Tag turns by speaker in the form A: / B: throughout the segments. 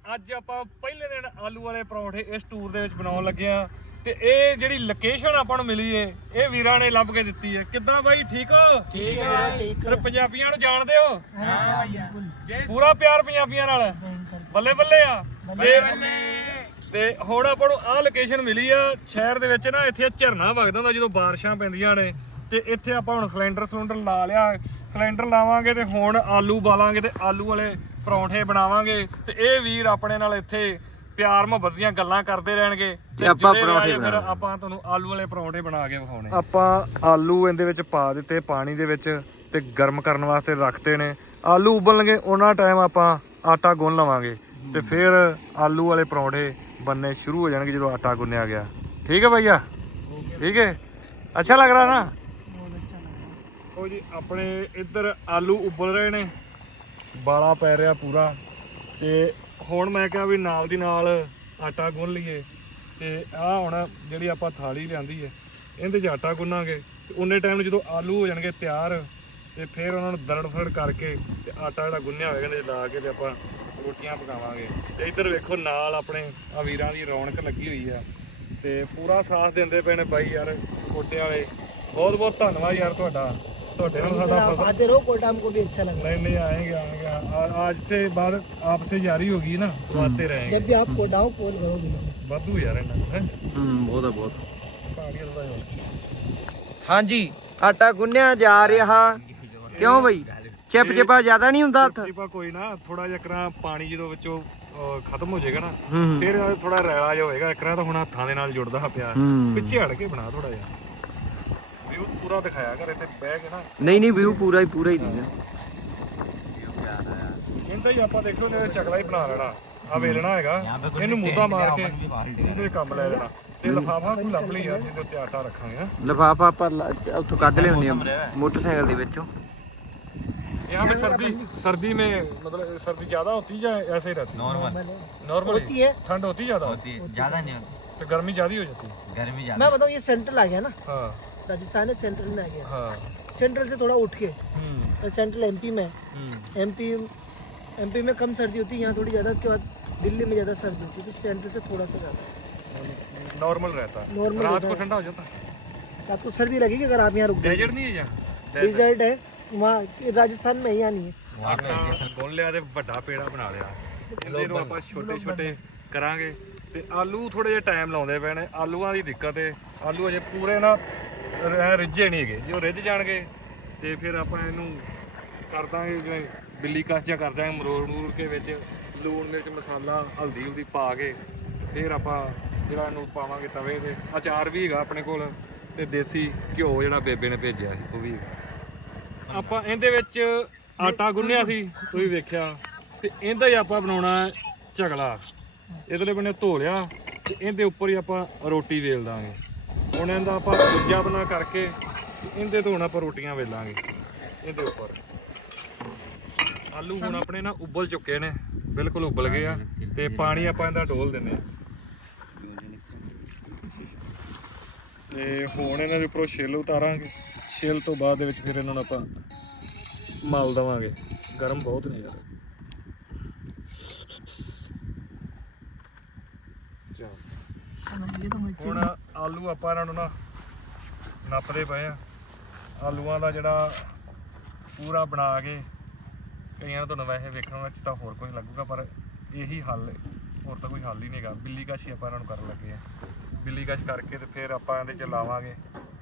A: ਅੱਜ ਆਪਾਂ ਪਹਿਲੇ ਦਿਨ ਆਲੂ ਵਾਲੇ ਪਰੌਂਠੇ ਇਸ ਟੂਰ ਦੇ ਵਿੱਚ ਬਣਾਉਣ ਲੱਗੇ ਆ ਤੇ ਇਹ ਜਿਹੜੀ ਲੋਕੇਸ਼ਨ ਆਪਾਂ ਨੂੰ ਮਿਲੀ ਏ ਇਹ ਵੀਰਾਂ ਨੇ ਲੱਭ ਕੇ ਦਿੱਤੀ ਏ। ਕਿੱਦਾਂ ਬਾਈ ਠੀਕ ਹੋ? ਠੀਕ ਹੈ। ਫਿਰ ਪੰਜਾਬੀਆਂ ਨੂੰ ਜਾਣਦੇ ਹੋ? ਪੂਰਾ ਪਿਆਰ ਪੰਜਾਬੀਆਂ ਨਾਲ ਬੱਲੇ ਬੱਲੇ ਆ ਤੇ ਹੁਣ ਆਪਾਂ ਨੂੰ ਆਹ ਲੋਕੇਸ਼ਨ ਮਿਲੀ ਆ ਸ਼ਹਿਰ ਦੇ ਵਿੱਚ ਨਾ। ਇੱਥੇ ਝਰਨਾ ਵਗਦਾ ਹੁੰਦਾ ਜਦੋਂ ਬਾਰਿਸ਼ਾਂ ਪੈਂਦੀਆਂ ਨੇ ਤੇ ਇੱਥੇ ਆਪਾਂ ਹੁਣ ਸਿਲੰਡਰ ਲਾ ਲਿਆ। ਸਿਲੰਡਰ ਲਾਵਾਂਗੇ ਤੇ ਹੁਣ ਆਲੂ ਬਾਲਾਂਗੇ ਤੇ ਆਲੂ ਵਾਲੇ ਪਰੌਂਠੇ ਬਣਾਵਾਂਗੇ ਤੇ ਇਹ ਵੀਰ ਆਪਣੇ ਨਾਲ ਇੱਥੇ ਪਿਆਰ ਮੁਹੱਬਤ ਦੀਆਂ ਗੱਲਾਂ ਕਰਦੇ ਰਹਿਣਗੇ ਤੇ ਆਪਾਂ ਪਰੌਂਠੇ ਫਿਰ ਆਪਾਂ ਤੁਹਾਨੂੰ ਆਲੂ ਵਾਲੇ ਪਰੌਂਠੇ ਬਣਾ ਕੇ ਵਿਖਾਉਣੇ। ਆਪਾਂ ਆਲੂ ਇਹਦੇ ਵਿੱਚ ਪਾ ਦਿੱਤੇ ਪਾਣੀ ਦੇ ਵਿੱਚ ਤੇ ਗਰਮ ਕਰਨ ਵਾਸਤੇ ਰੱਖਤੇ ਨੇ। ਆਲੂ ਉਬਲਣਗੇ ਉਹਨਾਂ ਟਾਈਮ ਆਪਾਂ ਆਟਾ ਗੁੰਨ ਲਵਾਂਗੇ ਤੇ ਫਿਰ ਆਲੂ ਵਾਲੇ ਪਰੌਂਠੇ बनने शुरू हो जाएंगे जो आटा गुन्या गया। ठीक है भैया? ठीक है, अच्छा लग रहा ना? ओ जी अपने इधर आलू उबल रहे ने, बाला पै रहा पूरा ते हुण मैं कहा भी नाल दी नाल आटा गुन लीए ते आ हुण जिहड़ी आपां थाली लिआंदी है इहदे च आटा गुन्नांगे ते उन्ने टाइम जो आलू हो जाणगे तैयार ते फिर उन्हां नूं दरड़ फरड़ करके ते आटा जिहड़ा गुन्निया होएगा इहदे ला के ते आपां रोटियां पकावांगे। ते इधर वेखो नाल अपने आ वीरां दी रौनक लगी हुई है ते पूरा साथ देंदे पे ने बाई यार कोटे वाले। बहुत बहुत धन्नवाद यार तुहाडा, तुहाडे नाल साडा आते रहो कोटा हमको भी अच्छा लगा। नहीं आएंगे आज से बाद आपसे जारी होगी ना तो आते रहेंगे। जब भी आप कोटा आओ कॉल करोगे वाधू यार इन्हां है। बहुत है बहुत।
B: हाँ जी आटा गुन्निया जा रहा क्यों भाई? चिप चिपा ज्यादा नहीं हुंदा हत्थ?
A: चिपा कोई ना थोड़ा जिहा करा पानी ਜਦੋਂ ਵਿੱਚੋਂ ਖਤਮ ਹੋ ਜਾਏਗਾ ਨਾ ਫਿਰ ਥੋੜਾ ਰੈਲਾ ਜਿਹਾ ਹੋਏਗਾ। ਇੱਕ ਰਾ ਤਾਂ ਹੁਣ ਹੱਥਾਂ ਦੇ ਨਾਲ ਜੁੜਦਾ ਪਿਆ ਪਿੱਛੇ ਹਟ ਕੇ ਬਣਾ ਥੋੜਾ ਜਿਹਾ ਵਿਊ ਪੂਰਾ ਦਿਖਾਇਆ ਕਰ ਇੱਥੇ ਬਹਿ ਕੇ ਨਾ।
B: ਨਹੀਂ ਵਿਊ ਪੂਰਾ ਹੀ ਦੀਦਾ
A: ਇੰਦਾ ਹੀ ਆਪਾਂ ਦੇਖੋ ਨੇ ਚਕਲਾ ਹੀ ਬਣਾ ਲੈਣਾ। ਆ ਵੇਲਣਾ ਹੈਗਾ ਇਹਨੂੰ ਮੁੱਦਾ ਮਾਰ ਕੇ ਇਹਦੇ ਕੰਮ ਲੈ ਲੈਣਾ ਤੇ ਲਫਾਫਾ ਕੋਈ ਲੱਭ ਲਈ ਯਾਰ ਜਿਹਦੇ ਉੱਤੇ ਆਟਾ ਰੱਖਾਂਗੇ।
B: ਲਫਾਫਾ ਆਪਾਂ ਉੱਥੋਂ ਕੱਢ ਲਿਆਉਂਦੇ ਆ ਮੋਟਰਸਾਈਕਲ ਦੇ ਵਿੱਚੋਂ।
A: यहाँ पे सर्दी में मतलब सर्दी ज्यादा होती है या ऐसे ही रहती है? नॉर्मल
C: होती है।
A: ठंड होती है ज्यादा
C: नहीं होती
A: तो गर्मी ज्यादा हो जाती है।
C: गर्मी ज्यादा मैं बताऊँ ये सेंट्रल आ गया ना।
A: हाँ
C: राजस्थान है सेंट्रल में आ गया।
A: हाँ
C: सेंट्रल से थोड़ा उठ के सेंट्रल एमपी में एमपी में कम सर्दी होती है, यहाँ थोड़ी ज्यादा। उसके बाद दिल्ली में ज्यादा सर्दी होती है तो सेंट्रल से थोड़ा सा ज्यादा
A: नॉर्मल रहता है। नॉर्मल रात को ठंडा हो जाता है,
C: रात को सर्दी लगेगी अगर आप यहाँ रुक।
A: डेजर्ट नहीं है यहाँ?
C: डेजर्ट है वहाँ राजस्थान में, यहाँ नहीं है।
A: आटा गुन लिया ते ਵੱਡਾ ਪੇੜਾ ਬਣਾ ਲਿਆ। ਇਹਦੇ ਨੂੰ ਆਪਾਂ ਛੋਟੇ ਕਰਾਂਗੇ ਤੇ ਆਲੂ ਥੋੜੇ ਜਿਹਾ ਟਾਈਮ ਲਾਉਂਦੇ ਪਏ ਨੇ। ਆਲੂਆਂ ਦੀ ਦਿੱਕਤ ਹੈ, ਆਲੂ ਅਜੇ ਪੂਰੇ ਨਾ ਰਿੱਝੇ ਨਹੀਂ ਹੈਗੇ। ਜੇ ਉਹ ਰਿੱਝ ਜਾਣਗੇ ਤੇ ਫਿਰ ਆਪਾਂ ਇਹਨੂੰ ਕਰ ਦਾਂਗੇ ਜਿਵੇਂ ਬਿੱਲੀ ਕਸ ਜਿਹਾ ਕਰ ਦਾਂਗੇ ਮਰੋੜ ਕੇ ਵਿੱਚ ਲੂਣ ਮਿਰਚ ਮਸਾਲਾ ਹਲਦੀ ਪਾ ਕੇ ਫਿਰ ਆਪਾਂ ਜਿਹੜਾ ਇਹਨੂੰ ਪਾਵਾਂਗੇ ਤਵੇ ਤੇ। ਅਚਾਰ ਵੀ ਹੈਗਾ ਆਪਣੇ ਕੋਲ ਤੇ ਦੇਸੀ ਘਿਓ ਜਿਹੜਾ ਬੇਬੇ ਨੇ ਭੇਜਿਆ ਸੀ ਉਹ ਵੀ ਹੈਗਾ। ਆਪਾਂ ਇਹਦੇ ਵਿੱਚ ਆਟਾ ਗੁੰਨਿਆ ਸੀ ਤੁਸੀਂ ਵੇਖਿਆ ਤੇ ਇਹਦਾ ਹੀ ਆਪਾਂ ਬਣਾਉਣਾ ਝਗਲਾ। ਇਧਰਲੇ ਬੰਨੇ ਧੋ ਲਿਆ ਤੇ ਇਹਦੇ ਉੱਪਰ ਹੀ ਆਪਾਂ ਰੋਟੀ ਵੇਲ ਦਾਂਗੇ। ਹੁਣ ਇਹਦਾ ਆਪਾਂ ਦੂਜਾ ਬਣਾ ਕਰਕੇ ਇਹਦੇ ਤੋਂ ਹੁਣ ਆਪਾਂ ਰੋਟੀਆਂ ਵੇਲਾਂਗੇ ਇਹਦੇ ਉੱਪਰ। ਆਲੂ ਹੁਣ ਆਪਣੇ ਨਾ ਉਬਲ ਚੁੱਕੇ ਨੇ, ਬਿਲਕੁਲ ਉਬਲ ਗਏ ਆ ਤੇ ਪਾਣੀ ਆਪਾਂ ਇਹਦਾ ਡੋਲ ਦਿੰਦੇ ਆ ਤੇ ਹੁਣ ਇਹਨਾਂ ਦੇ ਉੱਪਰੋਂ ਛਿੱਲ ਉਤਾਰਾਂਗੇ। ਛਿੱਲ ਤੋਂ ਬਾਅਦ ਦੇ ਵਿੱਚ ਫਿਰ ਇਹਨਾਂ ਨੂੰ ਆਪਾਂ ਮਲ ਦੇਵਾਂਗੇ। ਗਰਮ ਬਹੁਤ ਨੇ ਯਾਰ। ਹੁਣ ਆਲੂ ਆਪਾਂ ਇਹਨਾਂ ਨੂੰ ਨਾ ਨੱਪਦੇ ਪਏ ਆ। ਆਲੂਆਂ ਦਾ ਜਿਹੜਾ ਪੂਰਾ ਬਣਾ ਕੇ ਕਈਆਂ ਨੂੰ ਤੁਹਾਨੂੰ ਵੈਸੇ ਵੇਖਣ ਵਿੱਚ ਤਾਂ ਹੋਰ ਕੁਝ ਲੱਗੂਗਾ ਪਰ ਇਹੀ ਹੱਲ ਹੈ, ਹੋਰ ਤਾਂ ਕੋਈ ਹੱਲ ਹੀ ਨਹੀਂ ਹੈਗਾ। ਬਿੱਲੀ ਕਸ਼ ਹੀ ਆਪਾਂ ਇਹਨਾਂ ਨੂੰ ਕਰਨ ਲੱਗੇ ਆ। ਬਿੱਲੀ ਕਸ਼ ਕਰਕੇ ਤੇ ਫਿਰ ਆਪਾਂ ਇਹਦੇ 'ਚ ਲਾਵਾਂਗੇ।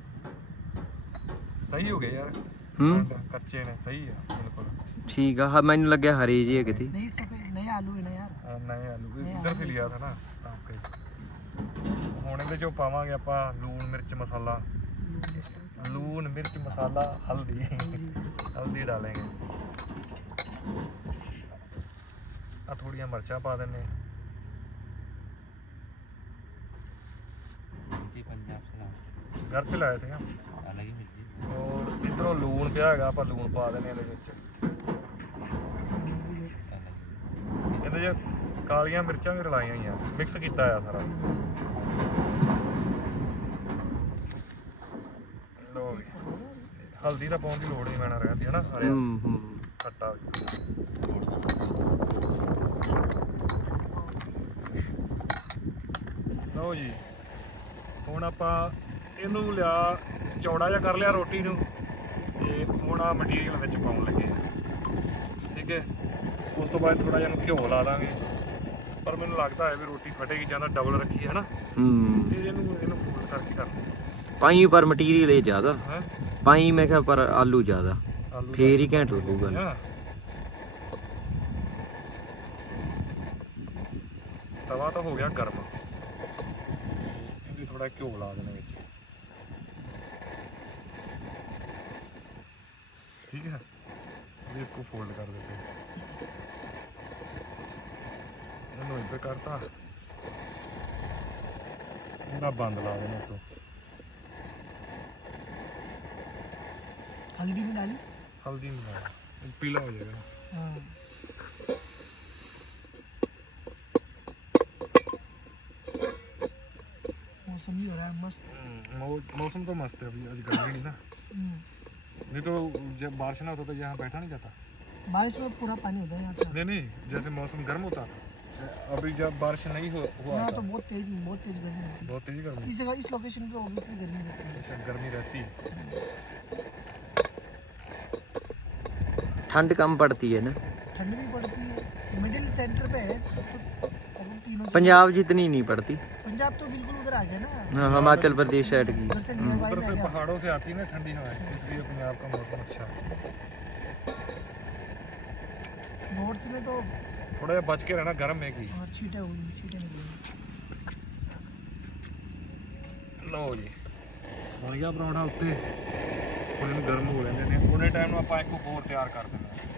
A: ਸਹੀ ਹੋ ਗਏ ਯਾਰ, ਕੱਚੇ ਨੇ। ਸਹੀ ਆ ਬਿਲकुल
B: ठीक है। मैंने लगे हरे जी है कितनी
C: नहीं सफेद नए आलू है ना यार।
A: नए आलू इधर से लिया था ना। ਹੁਣ ਇਹਦੇ 'ਚੋਂ ਪਾਵਾਂਗੇ ਆਪਾਂ ਲੂਣ ਮਿਰਚ ਮਸਾਲਾ हल्दी डालेंगे। आ थोड़ियाँ मिर्चा पा देने। घर से लाए थे हम और इधरों लून पिया है आप लून पा देने ये कालियां मिर्चा भी रलाइया हुई मिक्स किया सारा। लो हल्दी का पाने की लोड़ नहीं पैना रहती है ना खट्टा ਲਓ ਜੀ ਹੁਣ ਆਪਾਂ ਇਹਨੂੰ ਲਿਆ ਚੌੜਾ ਜਿਹਾ ਕਰ ਲਿਆ ਰੋਟੀ ਨੂੰ ਤੇ ਹੁਣ ਆ ਮਟੀਰੀਅਲ ਵਿੱਚ ਪਾਉਣ ਲੱਗੇ ਠੀਕ ਹੈ। ਉਸ ਤੋਂ ਬਾਅਦ ਥੋੜਾ ਜਿਹਾ ਇਹਨੂੰ ਘਿਓ ਲਾ ਦਾਂਗੇ ਪਰ ਮੈਨੂੰ ਲੱਗਦਾ ਹੈ ਵੀ ਰੋਟੀ ਫਟੇਗੀ ਜਾਂਦਾ ਡਬਲ ਰੱਖੀ ਹੈ ਨਾ ਤੇ ਇਹਨੂੰ ਫੋਲਡ ਕਰਕੇ ਕਰ
B: ਪਾਈ ਪਰ ਮਟੀਰੀਅਲ ਇਹ ਜ਼ਿਆਦਾ
A: ਹੈ
B: ਪਾਈ ਮੈਂ ਕਿਹਾ ਪਰ ਆਲੂ ਜ਼ਿਆਦਾ ਫੇਰ ਹੀ ਘੈਂਟ ਲੱਗੂਗਾ।
A: ਤਵਾ ਤਾਂ ਹੋ ਗਿਆ ਗਰਮ ਇਹਦੀ ਥੋੜਾ ਘਿਓ ਲਾ ਦੇਣਾ ਵਿੱਚ ठीक है। अभी इसको फोल्ड कर देते हैं इधर करता पूरा बंद ला देना तो
C: हल्दी नहीं डाली
A: हल्दी नहीं डाली पीला हो जाएगा।
C: हाँ मौसम भी हो रहा है मस्त।
A: मौसम तो मस्त है अभी आज गर्मी नहीं ना नहीं तो जब बारिश ना होता तो यहाँ बैठा नहीं जाता।
C: बारिश में पूरा पानी होता है यहाँ से।
A: नहीं जैसे मौसम गर्म होता था अभी जब बारिश नहीं हुआ
C: यहाँ तो बहुत तेज गर्मी होती है।
A: बहुत तेज गर्मी
C: इस जगह इस लोकेशन पे ऑब्वियसली गर्मी रहती है।
A: अच्छा गर्मी रहती है
B: ठंड कम पड़ती है ना
C: ठंड भी पड़ती है मिडिल सेंटर पे है तो तीनों
B: पंजाब जितनी नहीं पड़ती।
C: पंजाब तो बिल्कुल उधर आ गया ना।
B: हाँ हिमाचल प्रदेश साइड की
C: उधर से नियर बाई
A: ऊपर
C: में
A: से
C: आ गया।
A: पहाड़ों से आती है ना ठंडी हवाएं इसलिए पंजाब का मौसम अच्छा है।
C: नॉर्थ में तो
A: थोड़ा जिहा बच के रहना गर्म है की
C: छींटे हुई छींटे निकली।
A: लो जी बन गया पराठा उत्ते ਹੁਣ ਇਹਨੂੰ ਗਰਮ ਹੋ ਲੈਂਦੇ ਨੇ ਉਹਨੇ ਟਾਈਮ ਨੂੰ ਆਪਾਂ ਇੱਕ ਹੋਰ ਤਿਆਰ ਕਰ ਦਿੰਦੇ ਹਾਂ।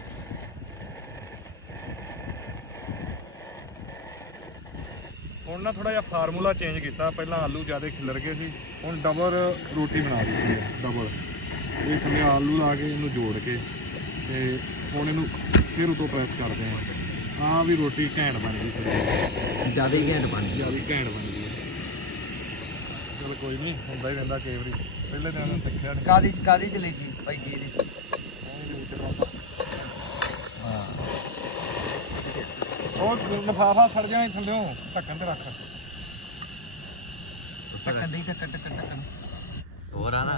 A: ਹੁਣ ਨਾ ਥੋੜਾ ਜਿਹਾ ਫਾਰਮੂਲਾ ਚੇਂਜ ਕੀਤਾ ਪਹਿਲਾਂ ਆਲੂ ਜ਼ਿਆਦਾ ਖਿਲਰ ਗਏ ਸੀ ਹੁਣ ਡਬਲ ਰੋਟੀ ਬਣਾ ਦਿੱਤੀ ਹੈ ਡਬਲ ਇਹ ਥੱਲੇ ਆਲੂ ਲਾ ਕੇ ਇਹਨੂੰ ਜੋੜ ਕੇ ਤੇ ਹੁਣ ਇਹਨੂੰ ਫਿਰ ਉਤੋਂ ਪ੍ਰੈਸ ਕਰਦੇ ਹਾਂ ਆ ਵੀ ਰੋਟੀ ਘੈਂਟ ਬਣ ਗਈ
B: ਜ਼ਿਆਦਾ ਹੀ ਘੈਂਟ ਬਣ
A: ਜਿਆਦਾ ਘੈਂਟ ਬਣ ਗਈ ਚਲ ਕੋਈ ਨਹੀਂ ਹੁੰਦਾ ਹੀ ਰਹਿੰਦਾ ਕਈ ਵਾਰੀ ਪਹਿਲੇ ਦਿਨ ਸਿੱਖਿਆ ਨਹੀਂ
B: ਕਾਦੀ ਚਲੇਗੀ ਭਾਈ ਜੀ ਦੀ
A: ਉਹ ਲਫਾਫਾ ਸੜ ਜਾਣਾ ਥੱਲਿਓਂ ਢੱਕਣ ਤੇ ਰੱਖ
B: ਢੱਕਣ ਦੇ ਢੱਕਣ ਹੋਰ ਆ ਨਾ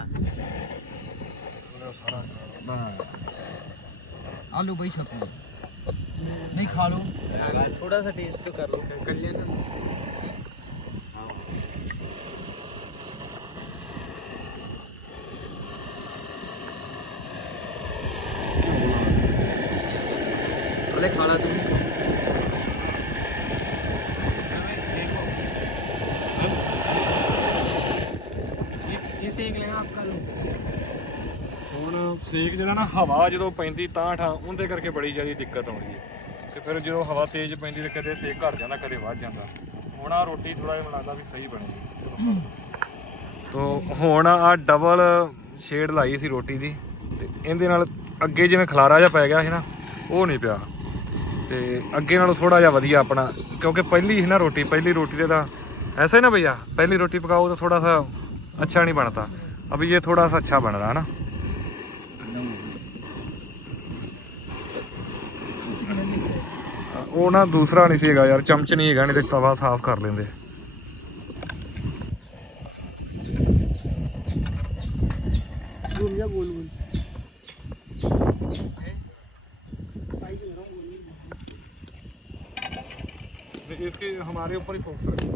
B: आलू भाई छकू नहीं खा लो थोड़ा सा टेस्ट तो कर लो कर लिया ना। अरे खाना तुम ये सेक लेगा आपका लो
A: ਹੁਣ ਸੇਕ ਜਿਹੜਾ ਨਾ ਹਵਾ ਜਦੋਂ ਪੈਂਦੀ ਤਾਂ ਠਾਂ ਉਹਦੇ ਕਰਕੇ ਬੜੀ ਜ਼ਿਆਦਾ ਦਿੱਕਤ ਆਉਂਦੀ ਹੈ ਤੇ ਫਿਰ ਜਦੋਂ ਹਵਾ ਤੇਜ਼ ਪੈਂਦੀ ਤੇ ਕਦੇ ਸੇਕ ਘਟ ਜਾਂਦਾ ਕਦੇ ਵੱਧ ਜਾਂਦਾ। ਹੁਣ ਆ ਰੋਟੀ ਥੋੜਾ ਜਿਹਾ ਲੱਗਦਾ ਵੀ ਸਹੀ ਬਣੀ ਤੋ ਹੁਣ ਆ ਡਬਲ ਸ਼ੇਡ ਲਾਈ ਸੀ ਰੋਟੀ ਦੀ ਤੇ ਇਹਦੇ ਨਾਲ ਅੱਗੇ ਜਿਵੇਂ ਖਲਾਰਾ ਜਿਹਾ ਪੈ ਗਿਆ ਸੀ ਨਾ ਉਹ ਨਹੀਂ ਪਿਆ ਤੇ ਅੱਗੇ ਨਾਲੋਂ ਥੋੜਾ ਜਿਹਾ ਵਧੀਆ ਆਪਣਾ क्योंकि पहली ही ना रोटी पहली रोटी दे ऐसा ही ना भैया पहली रोटी पकाओ तो थोड़ा सा अच्छा नहीं बनता अभी ये थोड़ा सा अच्छा बन रहा है ना। ਉਹ ਨਾ ਦੂਸਰਾ ਨਹੀਂ ਸੀਗਾ ਯਾਰ ਚਮਚ ਨਹੀਂ ਹੈਗਾ ਨਹੀਂ ਤੇ ਤਵਾ ਸਾਫ਼ ਕਰ ਲੈਂਦੇ।
C: घूम जा गोल गोल
A: इसके हमारे ऊपर ही फोकस रखो।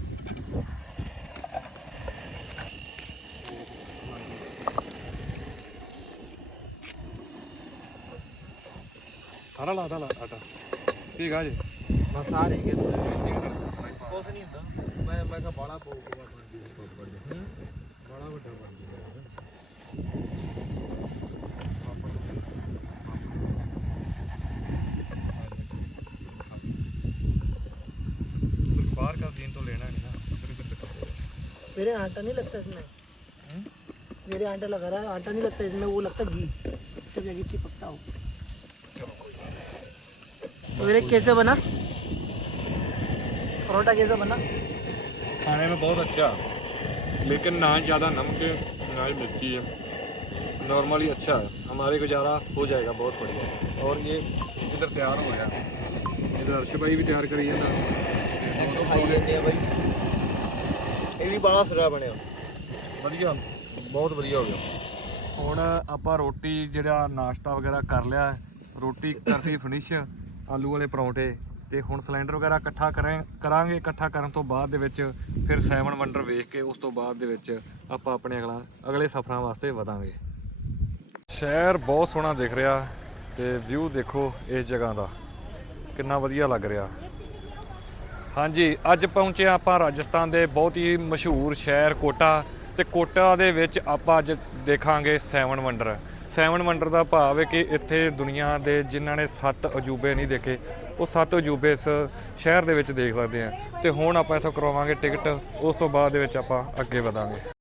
A: सारा लाता आटा ठीक है जी
B: बस आ रही है
A: कुछ नहीं होता
B: मैं बड़ा बड़ा बड़ा बड़ा
A: बाहर का दिन तो लेना नहीं ना
C: मेरे आटा नहीं लगता इसमें मेरे आटा लगा रहा है आटा नहीं लगता इसमें वो लगता घी तो जाके चिपकता हो। तो मेरे कैसे बना परोठा कैसे बना
A: खाने में बहुत अच्छा लेकिन ना ज़्यादा नमक है ना ही मिर्ची है नॉर्मली अच्छा है हमारे गुजारा हो जाएगा बहुत बढ़िया। और ये इधर तैयार हो गया इधर अर्श भाई भी तैयार करी जाता
B: ਇਹ ਵੀ ਬੜਾ ਸਿਰਾ ਬਣਿਆ।
A: ਵਧੀਆ, ਬਹੁਤ ਵਧੀਆ ਹੋ ਗਿਆ। ਹੁਣ ਆਪਾਂ ਰੋਟੀ ਜਿਹੜਾ ਨਾਸ਼ਤਾ ਵਗੈਰਾ ਕਰ ਲਿਆ, ਰੋਟੀ ਕਰਤੀ ਫਿਨਿਸ਼, ਆਲੂ ਵਾਲੇ ਪਰੌਂਠੇ, ਤੇ ਹੁਣ ਸਿਲੰਡਰ ਵਗੈਰਾ ਇਕੱਠਾ ਕਰਾਂਗੇ। ਇਕੱਠਾ ਕਰਨ ਤੋਂ ਬਾਅਦ ਦੇ ਵਿੱਚ ਫਿਰ 7 ਵੰਡਰ ਵੇਖ ਕੇ ਉਸ ਤੋਂ ਬਾਅਦ ਦੇ ਵਿੱਚ ਆਪਾਂ ਆਪਣੇ ਅਗਲੇ ਸਫ਼ਰਾਂ ਵਾਸਤੇ ਵਧਾਂਗੇ। ਸ਼ਹਿਰ ਬਹੁਤ ਸੋਹਣਾ ਦਿਖ ਰਿਹਾ ਤੇ ਵਿਊ ਦੇਖੋ ਇਸ ਜਗ੍ਹਾ ਦਾ ਕਿੰਨਾ ਵਧੀਆ ਲੱਗ ਰਿਹਾ। ਹਾਂਜੀ, ਅੱਜ ਪਹੁੰਚੇ ਆਪਾਂ ਰਾਜਸਥਾਨ ਦੇ ਬਹੁਤ ਹੀ ਮਸ਼ਹੂਰ ਸ਼ਹਿਰ ਕੋਟਾ, ਤੇ ਕੋਟਾ ਦੇ ਵਿੱਚ ਆਪਾਂ ਅੱਜ ਦੇਖਾਂਗੇ 7 ਵੰਡਰ। 7 ਵੰਡਰ ਦਾ ਭਾਵ ਹੈ ਕਿ ਇੱਥੇ ਦੁਨੀਆ ਦੇ ਜਿਨ੍ਹਾਂ ਨੇ 7 ਅਜੂਬੇ ਨਹੀਂ ਦੇਖੇ, ਉਹ 7 ਅਜੂਬੇ ਇਸ ਸ਼ਹਿਰ ਦੇ ਵਿੱਚ ਦੇਖ ਸਕਦੇ ਆ। ਤੇ ਹੁਣ ਆਪਾਂ ਇੱਥੋਂ ਕਰਵਾਵਾਂਗੇ ਟਿਕਟ, ਉਸ ਤੋਂ ਬਾਅਦ ਦੇ ਵਿੱਚ ਆਪਾਂ ਅੱਗੇ ਵਧਾਂਗੇ।